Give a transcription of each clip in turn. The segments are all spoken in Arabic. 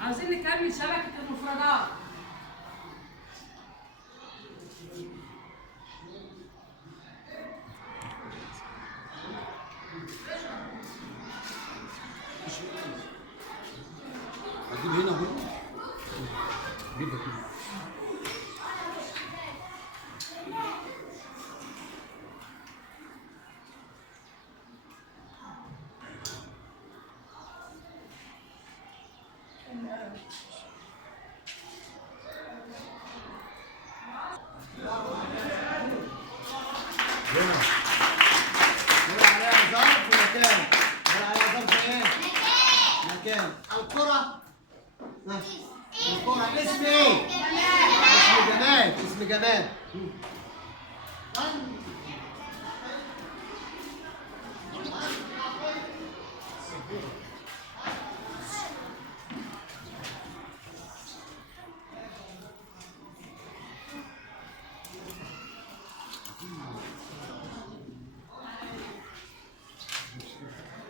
عاوزين نكمل شبكة المفردات. هجيب هنا وهنا. جيب كده. عليها ظرف ومكان. عليها ظرف ايه؟ مكان. الكرة. الكرة اسم ايه؟ اسم جماد. اسم جماد.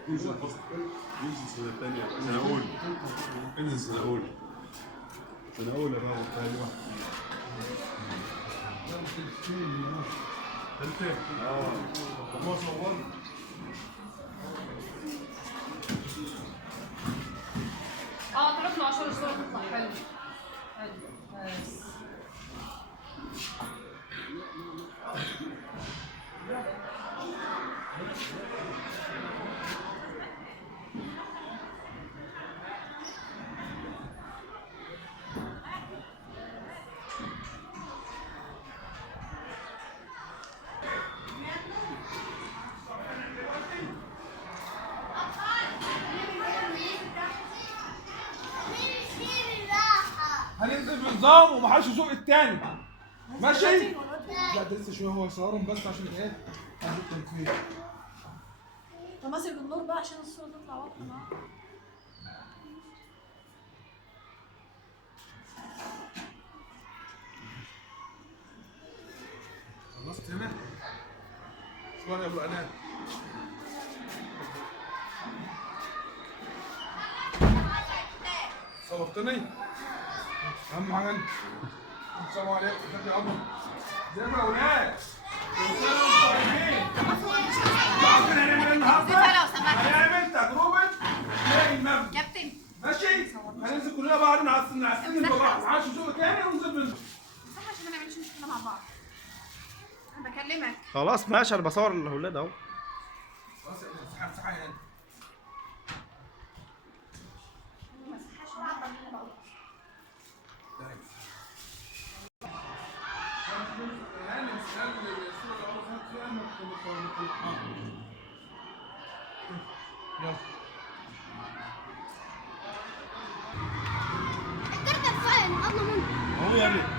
انزل سنة ثانية سنة أولى. انزل سنة أولى. سنة أولى بقى ثاني واحد. ثالثة. طب ما صورت. تروح له عشان الصورة تطلع حلوة. بس. هننزل بنظام ومحدش يزوق التاني. ماشي؟ لا ده لسه شويه، هو صورهم بس عشان ايه؟ عشان التنفيذ. طب ماسك النور بقى عشان الصورة تطلع واضحة معاك. خلصت هنا؟ شوية يا ابو انام. صورتني؟ أهم حاجة السلام عليكم، ازيك يا أبو؟ ازيكم يا ولاد؟ كل سنة وأنتم طيبين. عارفين هنعمل إيه النهاردة؟ هنعمل تجربة ماء المبنى. كابتن ماشي؟ هننزل كلنا بقى نعسل ببعض، معاش شغل تاني وننزل بنزل. صح عشان ما نعملش مشكلة مع بعض. أنا بكلمك. خلاص ماشي، انا بصور الاولاد اهو. خلاص يا ابني مساحة هنا. ما تصحاش بعض اللي أنا بقوله. يلا. الكارت فين؟ أضمن منه. اهو يا ابني.